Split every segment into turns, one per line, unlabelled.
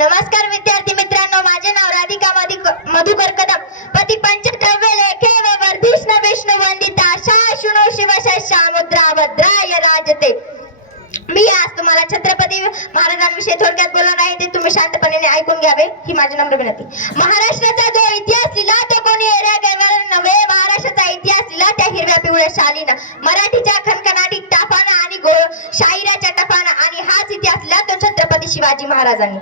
नमस्कार विद्यार्थी मित्रांनो माझे नाव राधिका मधि- मधुकर कदम. पती पंचद्रव्य लेखे व वर्धिष्ण विष्णु वंदिता शाशुनो शिवशामुद्रा भद्राय राजते. मी आज तुम्हाला छत्रपती महाराजांविषयी थोडक्यात बोलणार आहे ते तुम्ही शांतपणे ऐकून घ्यावे ही माझी नम्र विनंती. महाराष्ट्राचा जो इतिहास लिहिला तो कोणी एऱ्या गैवार नव्हे महाराष्ट्राचा इतिहास लिहिला त्या हिरव्या पिवळ्या शालीनं. मराठीच्या खनखनाटी टफाना आणि गो शाहिराच्या टफाना आणि हाच इतिहास लिहिला तो छत्रपती शिवाजी महाराजांनी.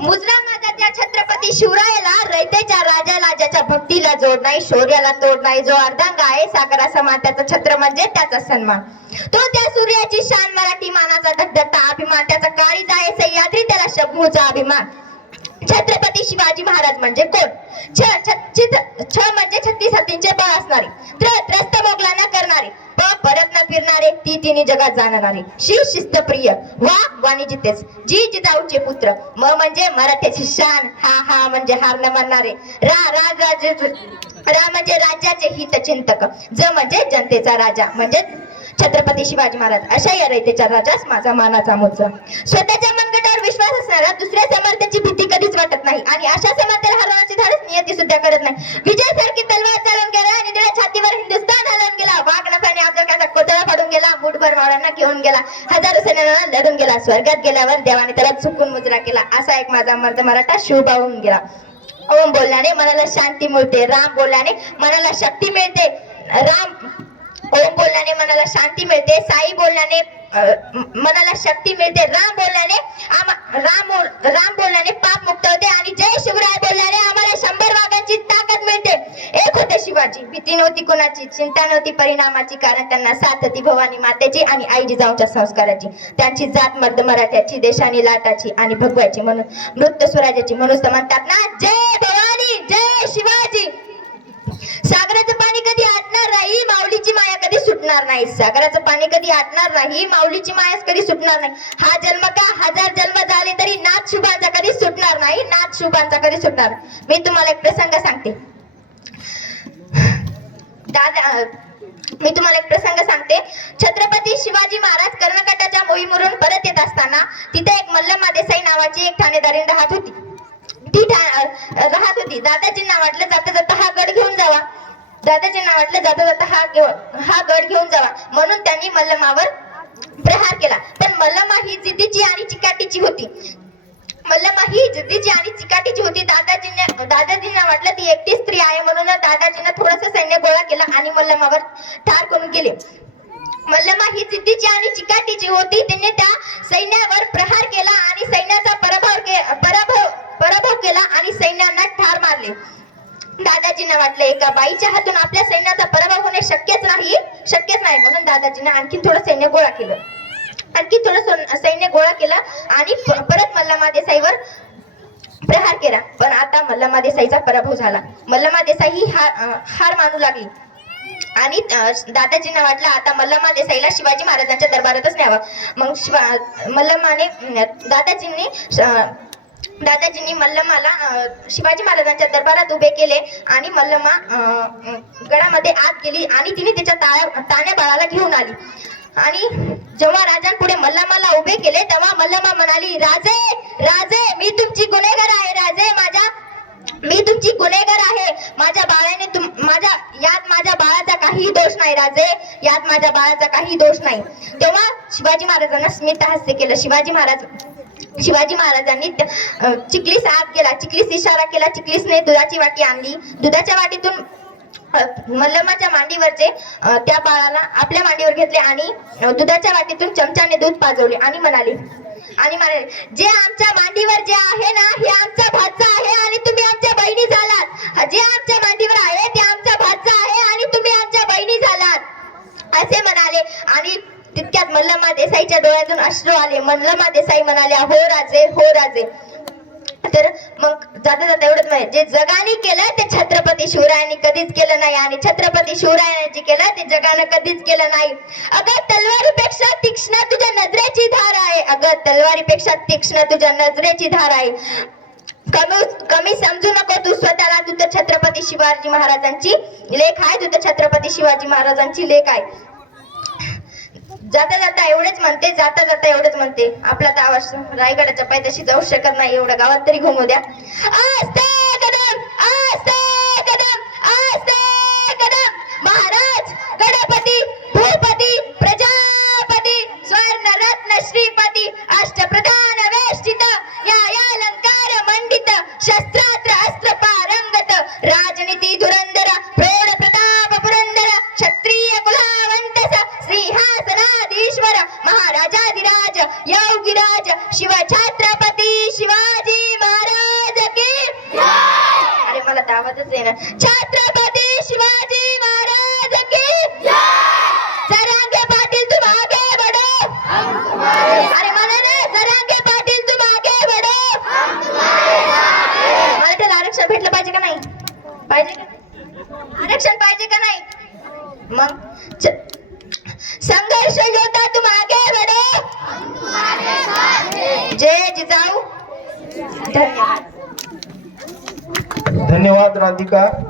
मुजरा माझा त्या छत्रपती शिवरायाला रयतेच्या राजाला ज्याच्या भक्तीला जोड नाही शौर्याला तोड नाही जो अर्धांग आहे सागरा समान त्याचा छत्र म्हणजे त्याचा सन्मान. तो त्या सूर्याची शान मराठी मानाचा धगधगता अभिमान त्याचा काळीज आहे सह्याद्री त्याला शब्दूचा अभिमान. छत्रपती शिवाजी महाराज म्हणजे कोण? छ छ म्हणजे छत्तीस हत्तींचे बळ असणारे. त्र त्रस्त मोगलांना करणारे. प परत न फिरणारे ती तिन्ही जगात जाणणारे. शिव शिस्त प्रिय वा जितेस जी जिजाऊचे पुत्र. म म्हणजे मराठ्याची शान. हा हा म्हणजे हार न मानणारे. रा राज राज रा म्हणजे राज्याचे हितचिंतक ज म्हणजे जनतेचा राजा म्हणजे छत्रपती शिवाजी महाराज. अशा या रयतेच्या राजाच माझा मानाचा मोचा स्वतःच्या मनगटावर विश्वास असणारा दुसऱ्या समर्थ्याची भीती कधीच वाटत नाही आणि अशा समर्थ्याला हरवण्याची धाडस नियती सुद्धा करत नाही. विजय सारखी तलवार चालून गेला आणि निळ्या छातीवर हिंदुस्थान हलवून गेला. वाघ नफाने अफजलखानचा कोतळा फाडून गेला. मुठभर मावळ्यांना घेऊन गेला. हजारो सैन्यांना लढून गेला. स्वर्गात गेल्यावर देवाने त्याला चुकून मुजरा केला. असा एक माझा मर्द मराठा शिवभाव होऊन गेला. ओम बोलल्याने मनाला शांती मिळते राम बोलल्याने मनाला शक्ती मिळते. राम ओम बोलल्याने मनाला शांती मिळते साई बोलल्याने मनाला शक्ती मिळते राम बोलल्याने आमा- राम बोल- राम बोलल्याने पाप मुक्त होते आणि जय शिवराय बोलल्याने आम्हाला मिळते. एक होते शिवाजी. भीती नव्हती कोणाची चिंता नव्हती परिणामाची. कारण त्यांना साथ होती भवानी मातेची आणि आई जिजाऊच्या संस्काराची. त्यांची जात मर्द मराठ्याची देशाने लाटाची आणि भगवायची म्हणून. मृत स्वराज्याची म्हणून म्हणतात ना जय भवानी जय शिवाजी. सागराचं पाणी कधी आटणार नाही माऊलीची माया कधी सुटणार नाही. सागराचं पाणी कधी आटणार नाही माऊलीची माया कधी सुटणार नाही. हा जन्म का? हजार जन्म झाले तरी नाथ शुभांचा कधी सुटणार नाही नाथ शुभांचा कधी सुटणार मी तुम्हाला एक प्रसंग सांगते. दादा मी तुम्हाला एक प्रसंग सांगते. छत्रपती शिवाजी महाराज कर्णकटाच्या मोहीमवरून परत येत असताना तिथे एक मल्लमा देसाई नावाची एक ठाणेदारी राहत होती. ती ठा- राहत होती. दादाजींना वाटलं जाता जाता हा गड घेऊन जावा. दादाजींना वाटलं जाता जाता हा हा गड घेऊन जावा. म्हणून त्यांनी मल्लमावर प्रहार केला. पण मल्लमा ही जिद्दीची आणि चिकाटीची होती. मल्लमा ही जिद्दीची आणि चिकाटीची होती दादाजींना दादाजींना वाटलं ती एकटी स्त्री आहे म्हणून दादाजींना थोडस सैन्य गोळा केला आणि मल्लमावर ठार करून गेले. मल्लमा ही जिद्दीची आणि चिकाटीची होती तिने त्या सैन्यावर प्रहार केला आणि सैन्याचा पराभव के- पराभव पराभव केला आणि सैन्यांना ठार मारले. दादाजींना वाटले एका बाईच्या हातून आपल्या सैन्याचा पराभव होणे शक्यच नाही शक्यच नाही म्हणून दादाजींना आणखी थोडं सैन्य गोळा केलं. आणखी थोडं सैन्य गोळा केला आणि परत मल्लमा देसाईवर प्रहार केला. पण आता मल्लमा देसाईचा पराभव झाला. मल्लमा देसाई ही हार हार मानू लागली. आणि दादाजींना वाटलं आता मल्लमा देसाईला शिवाजी महाराजांच्या दरबारातच न्यावं. मग शिवा मल्लमाने दादाजींनी दादाजींनी मल्लमाला शिवाजी महाराजांच्या दरबारात उभे केले आणि मल्लमा अं, गडामध्ये आत गेली आणि तिने तिच्या ताळ्या ताण्या बाळाला घेऊन आली. आणि जेव्हा राजांपुढे मल्लमाला उभे केले तेव्हा मल्लमा म्हणाली राजे राजे मी तुमची गुन्हेगार आहे राजे माझ्या मी तुमची गुन्हेगार आहे. माझ्या बाळाने तुम माझ्या यात माझ्या बाळाचा काही दोष नाही राजे यात माझ्या बाळाचा काही दोष नाही. तेव्हा शिवाजी महाराजांना स्मित हास्य केलं. शिवाजी महाराज शिवाजी महाराजांनी चिखलीस आत गेला चिखलीस इशारा केला चिखलीसने दुधाची वाटी आणली. दुधाच्या वाटीतून मल्लमाच्या मांडीवरचे त्या बाळाला आपल्या मांडीवर घेतले आणि दुधाच्या वाटीतून चमच्याने दूध पाजवले आणि म्हणाले आणि म्हणाले जे आमच्या मांडीवर जे आहे ना हे आमचा भाचा आहे आणि तुम्ही आमच्या बहिणी झालात. जे आमच्या मांडीवर आहे ते आमचा भाचा आहे आणि तुम्ही आमच्या बहिणी झालात. असे म्हणाले आणि तितक्यात मल्लमा देसाईच्या डोळ्यातून अश्रू आले. मल्लमा देसाई म्हणाल्या हो राजे हो राजे. तर मग जाता जाता एवढंच नाही जे जगाने केलं ते छत्रपती शिवरायांनी कधीच केलं नाही आणि छत्रपती शिवरायांनी जे केलं ते जगानं कधीच केलं नाही. अगं तलवारीपेक्षा तीक्ष्ण तुझ्या नजरेची धार आहे. अगं तलवारीपेक्षा तीक्ष्ण तुझ्या नजरेची धार आहे. कमी कमी समजू नको तू स्वतःला. तू तर छत्रपती शिवाजी महाराजांची लेख आहे. तू तर छत्रपती शिवाजी महाराजांची लेख आहे. जाता जाता एवढेच म्हणते जाता जाता एवढेच म्हणते. आपला तर आवाज रायगडाच्या पायथ्याशी जाऊ शकत नाही एवढं गावात तरी घुमू द्या. आस्ते कदम आस्ते कदम आस्ते कदम. महाराज गणपती भूपती प्रजापती स्वर्ण रत्न श्रीपती अष्टप्रधान वेष्टित या या अलंकार मंडित शस्त्रास्त्र अस्त्र पारंगत राजनीती धुरंधरा अरे आवाजच येणार. छत्रपती शिवाजी महाराज की? जरांगे पाटील तुम आगे बडो अरे मला ना जरांगे पाटील तुम आगे बडो मला त्याला आरक्षण भेटलं पाहिजे का नाही? पाहिजे का? आरक्षण पाहिजे का नाही? मग संघर्ष योद्धा तुम आगे बडो जय जिजाऊ. धन्यवाद.
धन्यवाद राधिका.